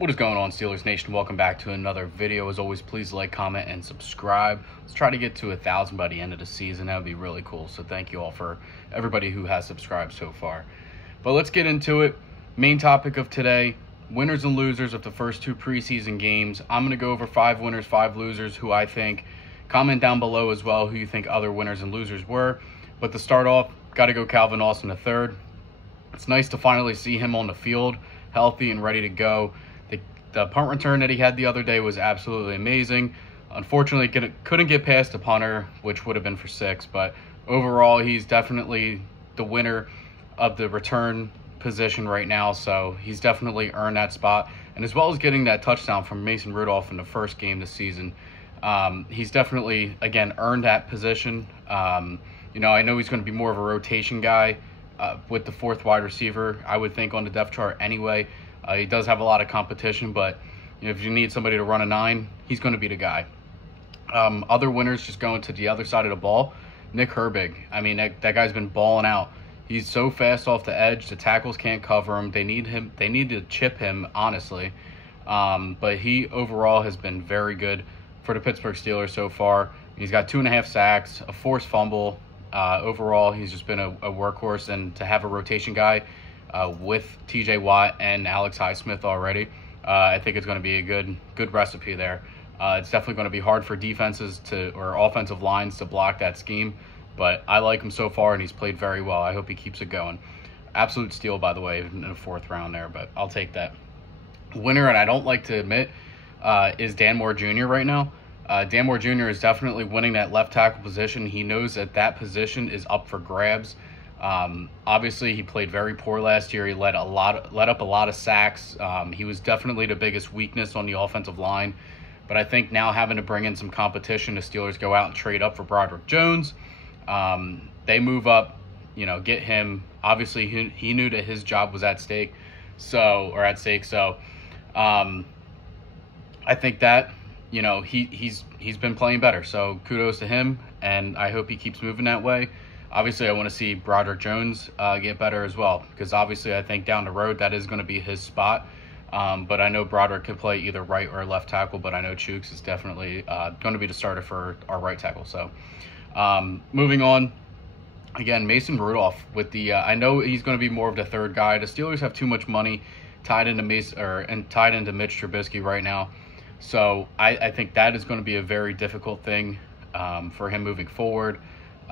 What is going on, Steelers Nation? Welcome back to another video. As always, please like, comment, and subscribe. Let's try to get to 1,000 by the end of the season. That would be really cool. So thank you all for everybody who has subscribed so far. But let's get into it. Main topic of today, winners and losers of the first two preseason games. I'm going to go over 5 winners, 5 losers who I think. Comment down below as well who you think other winners and losers were. But to start off, got to go Calvin Austin III. It's nice to finally see him on the field, healthy and ready to go. The punt return that he had the other day was absolutely amazing. Unfortunately, couldn't get past the punter, which would have been for 6. But overall, he's definitely the winner of the return position right now. So he's definitely earned that spot. And as well as getting that touchdown from Mason Rudolph in the first game this season, he's definitely, again, earned that position. I know he's going to be more of a rotation guy with the 4th wide receiver, I would think, on the depth chart anyway. He does have a lot of competition, but if you need somebody to run a 9, he's going to be the guy. Other winners, just going to the other side of the ball, Nick Herbig. I mean, that guy's been balling out. He's so fast off the edge. The tackles can't cover him. They need him. They need to chip him, honestly. But he overall has been very good for the Pittsburgh Steelers so far. He's got 2.5 sacks, a forced fumble. Overall, he's just been a workhorse, and to have a rotation guy with TJ Watt and Alex Highsmith already, I think it's going to be a good recipe there. It's definitely going to be hard for defenses or offensive lines to block that scheme, but I like him so far, and he's played very well. I hope he keeps it going. Absolute steal, by the way, in the 4th round there, but I'll take that. Winner, and I don't like to admit, is Dan Moore Jr. right now. Dan Moore Jr. is definitely winning that left tackle position. He knows that position is up for grabs. Obviously, he played very poor last year. He let up a lot of sacks. He was definitely the biggest weakness on the offensive line. But I think now having to bring in some competition, the Steelers go out and trade up for Broderick Jones. They move up, get him. Obviously, he knew that his job was at stake. So I think that, he's been playing better. So kudos to him, and I hope he keeps moving that way. Obviously, I want to see Broderick Jones get better as well, because obviously I think down the road that is going to be his spot. But I know Broderick could play either right or left tackle, but I know Chooks is definitely going to be the starter for our right tackle. So moving on, again, Mason Rudolph with the I know he's going to be more of the 3rd guy. The Steelers have too much money tied into Mitch Trubisky right now. So I think that is going to be a very difficult thing for him moving forward.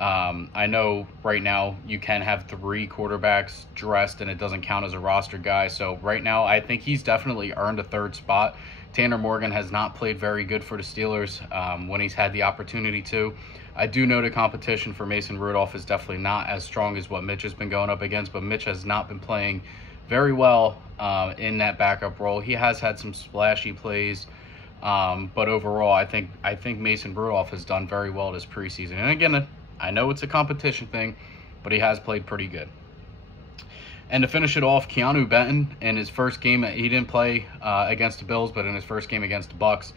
I know right now you can have 3 quarterbacks dressed and it doesn't count as a roster guy. So right now I think he's definitely earned a 3rd spot. Tanner Morgan has not played very good for the Steelers when he's had the opportunity to. I do know the competition for Mason Rudolph is definitely not as strong as what Mitch has been going up against, but Mitch has not been playing very well in that backup role. He has had some splashy plays. But overall, I think Mason Rudolph has done very well this preseason. And again, I know it's a competition thing, but he has played pretty good. And to finish it off, Keanu Benton in his first game, he didn't play against the Bills, but in his first game against the Bucs,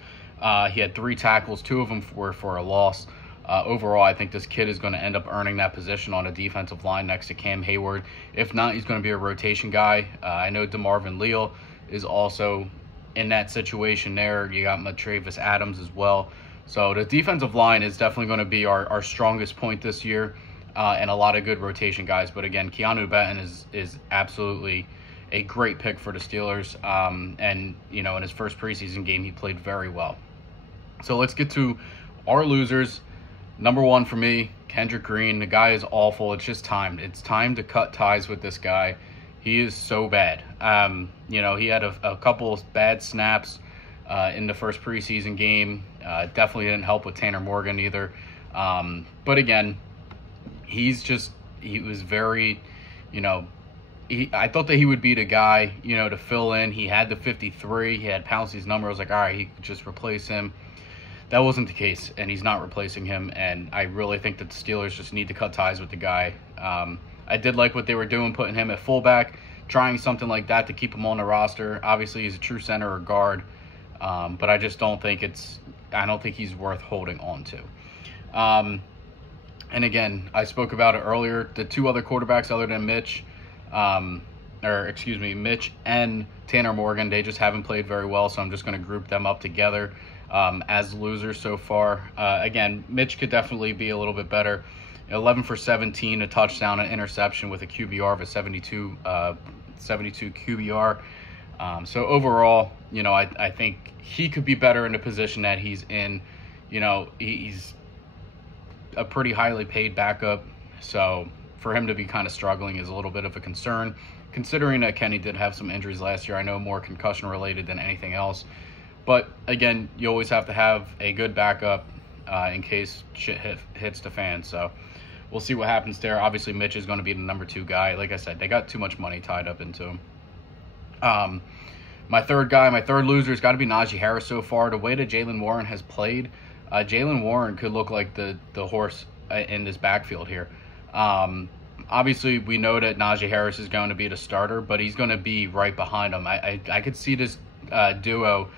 he had 3 tackles. 2 of them were for a loss. Overall, I think this kid is going to end up earning that position on a defensive line next to Cam Hayward. If not, he's going to be a rotation guy. I know DeMarvin Leal is also in that situation there. You got Travis Adams as well. So the defensive line is definitely going to be our strongest point this year, and a lot of good rotation guys. But again, Keanu Benton is absolutely a great pick for the Steelers. And in his first preseason game, he played very well. So let's get to our losers. Number 1 for me, Kendrick Green. The guy is awful. It's just time. It's time to cut ties with this guy. He is so bad. He had a couple of bad snaps in the first preseason game. Definitely didn't help with Tanner Morgan either. But again, he was very, I thought that he would be the guy, to fill in. He had the 53. He had Pouncey's number. I was like, all right, he could just replace him. That wasn't the case, and he's not replacing him. And I really think that the Steelers just need to cut ties with the guy. I did like what they were doing, putting him at fullback, trying something like that to keep him on the roster. Obviously, he's a true center or guard, but I just don't think he's worth holding on to. And again, I spoke about it earlier. The 2 other quarterbacks other than Mitch, Mitch and Tanner Morgan, they just haven't played very well, so I'm just going to group them up together as losers so far. Again, Mitch could definitely be a little bit better. 11 for 17, a touchdown, an interception with a QBR of a 72 QBR. So overall, I think he could be better in the position that he's in. He's a pretty highly paid backup, so for him to be kind of struggling is a little bit of a concern, considering that Kenny did have some injuries last year. I know more concussion related than anything else, but again, you always have to have a good backup in case shit hits the fan. So we'll see what happens there. Obviously, Mitch is going to be the number 2 guy. Like I said, they got too much money tied up into him. My third loser has got to be Najee Harris so far. The way that Jaylen Warren has played, Jaylen Warren could look like the horse in this backfield here. Obviously, we know that Najee Harris is going to be the starter, but he's going to be right behind him. I could see this duo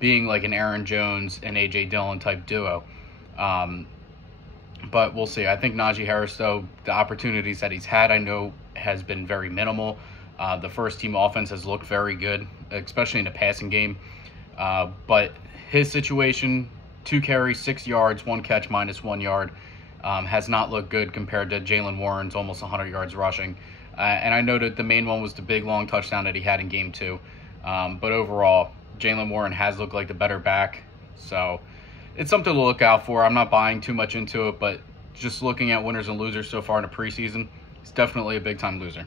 being like an Aaron Jones and A.J. Dillon type duo. But we'll see. I think Najee Harris, though, the opportunities that he's had, I know has been very minimal. The first-team offense has looked very good, especially in the passing game. But his situation, 2 carries, 6 yards, 1 catch, -1 yard, has not looked good compared to Jaylen Warren's almost 100 yards rushing. And I know that the main one was the big, long touchdown that he had in Game 2. But overall, Jaylen Warren has looked like the better back. So it's something to look out for. I'm not buying too much into it, but just looking at winners and losers so far in the preseason, he's definitely a big-time loser.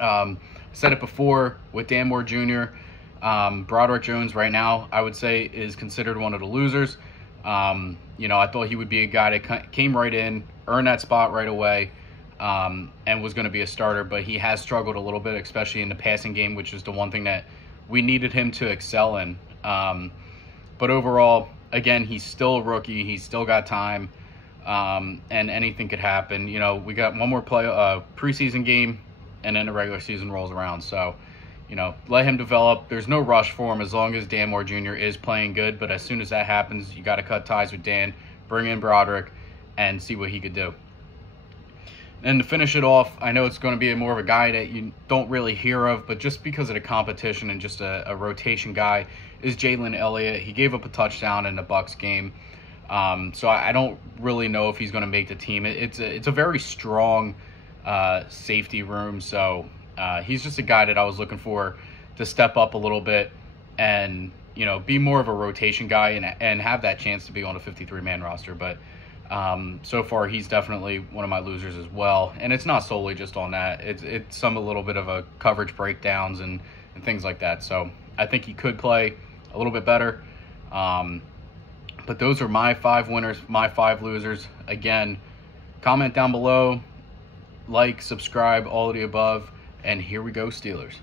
I said it before with Dan Moore Jr., Broderick Jones right now, I would say, is considered one of the losers. I thought he would be a guy that came right in, earned that spot right away, and was going to be a starter, but he has struggled a little bit, especially in the passing game, which is the one thing that we needed him to excel in. But overall, again, he's still a rookie. He's still got time, and anything could happen. We got one more preseason game, and then the regular season rolls around. So, let him develop. There's no rush for him as long as Dan Moore Jr. is playing good. But as soon as that happens, you got to cut ties with Dan, bring in Broderick, and see what he could do. And to finish it off, I know it's going to be more of a guy that you don't really hear of, but just because of the competition and just a rotation guy, is Jalen Elliott. He gave up a touchdown in the Bucs game. So I don't really know if he's going to make the team. It's a very strong safety room, so he's just a guy that I was looking for to step up a little bit and be more of a rotation guy and have that chance to be on a 53-man roster. But so far he's definitely one of my losers as well, and it's not solely just on that. It's a little bit of a coverage breakdowns and things like that. So I think he could play a little bit better. But those are my 5 winners, my 5 losers. Again, comment down below, like, subscribe, all of the above, and here we go, Steelers.